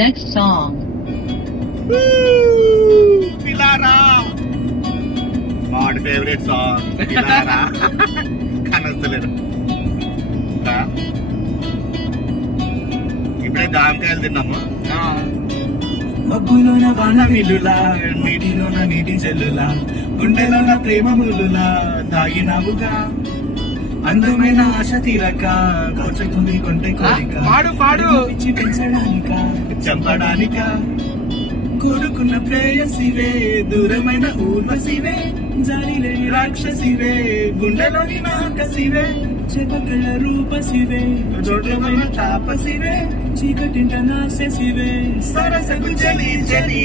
Next song. పిల్లారా మాడి favourite song పిల్లారా కనొస్తలేరు. ఇప్పుడే జామకాయలు తిన్నాము. మబ్బులోన వాన విల్లులా, నీటిలోన నీటి చెల్లులా, గుండెలోన ప్రేమ ములులా తాగినావుగా. అందమైన ఆశ తీరక కోచకుంది కొంటే కోరిక, పాడు పిచ్చి పెంచడానిక చంపడానిక. కోరుకున్న ప్రేయసివే, దూరమైన ఊర్వశివే, జాలి లేని రాక్షసివే, గుండెలోని నాకసివే, చెపకల రూపసివే, జోడ్రమైన తాపసివే, చీకటింట నాశసివే, సరసకు చలి చలి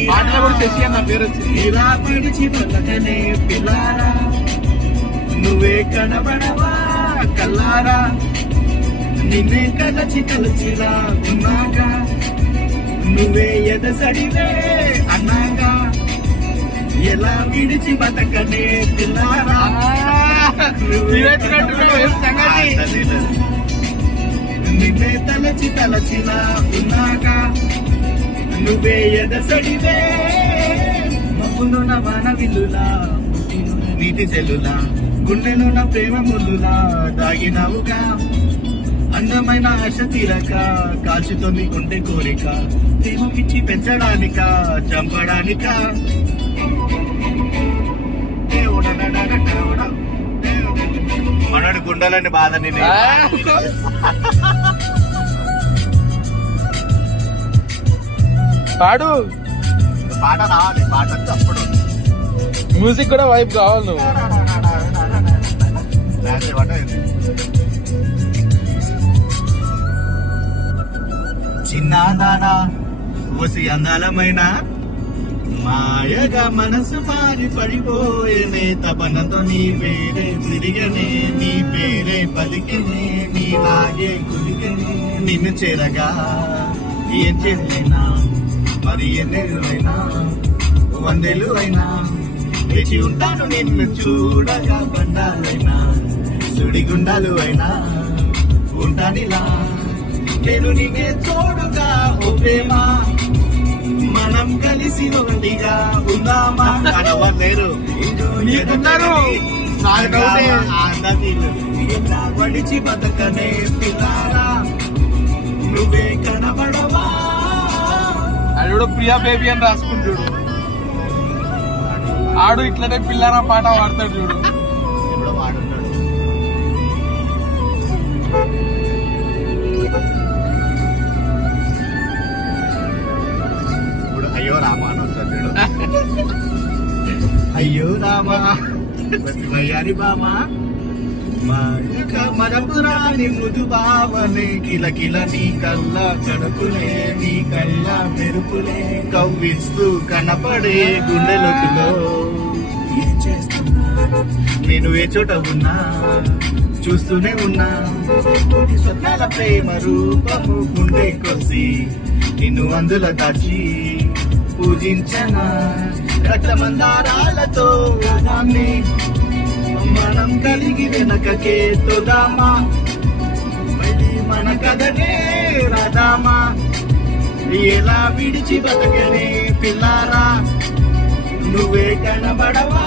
ఇలా పిడిచి బతకనే పిల్లారా. నువ్వే కనబడవా కల్లారా, నిన్నే కలచి కలచిలా ఉన్నాగా. నువ్వే ఎదసడివే అన్నాగా, ఎలా విడిచి బతకనే పిల్లారా. నిన్నే తలచి తలచిలా ఉన్నాగా, నువ్వే ఎదసడివే. మబ్బులోన వాన విల్లులా, నీటి చెల్లులా, గుండెలోన ప్రేమ ముల్లులా దాగినావుగా. అందమైన ఆశ తీరక కాల్చుతోంది గుండె కోరిక, ప్రేమ పిచ్చి పెంచడానిక చంపడానిక. మనడు గుండెలని బాధని పాడు పాట రావాలి. పాట అప్పుడు మ్యూజిక్ కూడా వైపు కావాలి నువ్వు. చిన్నదానా వసి అందాలమైన మాయగా మనసు మారి పడిపోయేనే, తపనతో నీ పేరే తిరిగనే, నీ పేరే పలికనే, నీలాగే కులికనే. నిన్ను చేరగా ఏం చేసినా, మరి ఎన్నెళ్ళైనా వందెలు అయినా వేచి ఉంటాను నిన్ను చూడగా. బండాలైనా సుడిగుండాలు అయినా ఉంటానిలా, నేను నీకే తోడుగా. ఓ ప్రేమ మనం కలిసి ఒకటిగా ఉందామా. లేరు వడిచి బతకనే పిల్లారా, నువ్వే కనబడవా. ఆడు ప్రియా బేబీ అని రాసుకుంటాడు. ఆడు ఇట్లనే పిల్లారా పాట పాడతాడు చూడు. ఎప్పుడో వాడుంటాడు. ఇప్పుడు అయ్యో రామా అని వస్తాడు చూడు. అయ్యో రామా వయ్యారి బామా, మరపురాని మృదు భావనే, కిలకిల నీ కల్లా కడుపులే, నీ కల్లా మెరుపులే కవ్విస్తూ కనపడే గుండెలోతులో. ఏం చేస్తున్నా నేను ఏ చోట ఉన్నా చూస్తూనే ఉన్నా, కోటి స్వప్నాల ప్రేమ రూపము గుండె కొసి, నిన్ను అందులో దాచి పూజించనా. రక్తమందారాలతో గానాన్ని మనం కలిగి వెనకకే తోదామా, మళ్ళీ మన కథనే రాదామా. ఎలా విడిచి బతకనే పిల్లారా, నువ్వే కనబడవా.